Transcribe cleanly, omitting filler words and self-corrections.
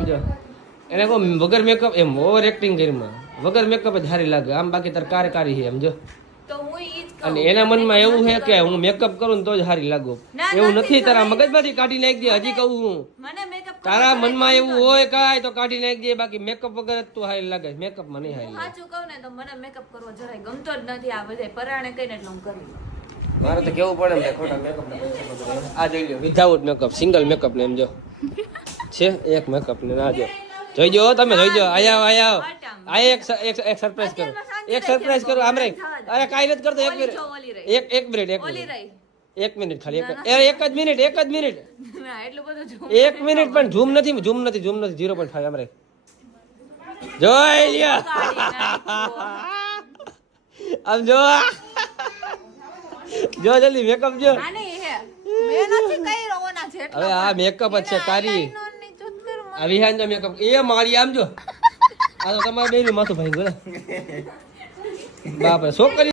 સમજો એને કહો વગર મેકઅપ એમ ઓવર એક્ટિંગ કરીમાં વગર મેકઅપ જ સારી લાગે આમ બાકી તાર કારકારી છે સમજો તો હું ઈ જ કહું. અને એના મનમાં એવું છે કે હું મેકઅપ કરું ને તો જ સારી લાગુ ના, એવું નથી નથી તારા ખબર. મગજમાંથી કાઢી નાખી દે હજી કહું હું મને મેકઅપ તારા મનમાં એવું હોય કાંઈ તો કાઢી નાખી દે બાકી મેકઅપ વગર જ તું સારી લાગે મેકઅપ માં નહીં સારી લાગે સાચું કહું ને તો મને મેકઅપ કરવો જરાય ગમતો જ નથી. આ બધે પરાણે કઈને એટલે હું કરી લઉં. મારે તો કેવું પડે ને ખોટા મેકઅપ આ જોઈ લો વિધાઉટ મેકઅપ સિંગલ મેકઅપ ને એમ જો છે એક મેકઅપ ને ના જો જોઈજો હો તમે જોઈજો આયા આ એક સરપ્રાઈઝ કરો એક સરપ્રાઈઝ કરો આમ રે અરે કાઈ નથી કરતો એક મિનિટ ઓલી રહી. એક મિનિટ ઓલી રહી. એક મિનિટ ખાલી એક જ મિનિટ ના, એટલું બધું જોવું. એક મિનિટ પણ ઝૂમ નથી 0.5 આમ રે જોઈ લ્યો કાઢી નાખ્યો. આમ જો જો જલ્દી મેકઅપ જો આ નહીં હે. મેં નથી કર્યો ઓના જેટલો. હવે આ મેકઅપ જ છે તારી eyeliner ની જૂથ કર. આ વિહાન જો મેકઅપ એ મારી આમ જો આ તો તમારે બેનું માથું ભાંગી ગયું ને બાપ રે છોકરી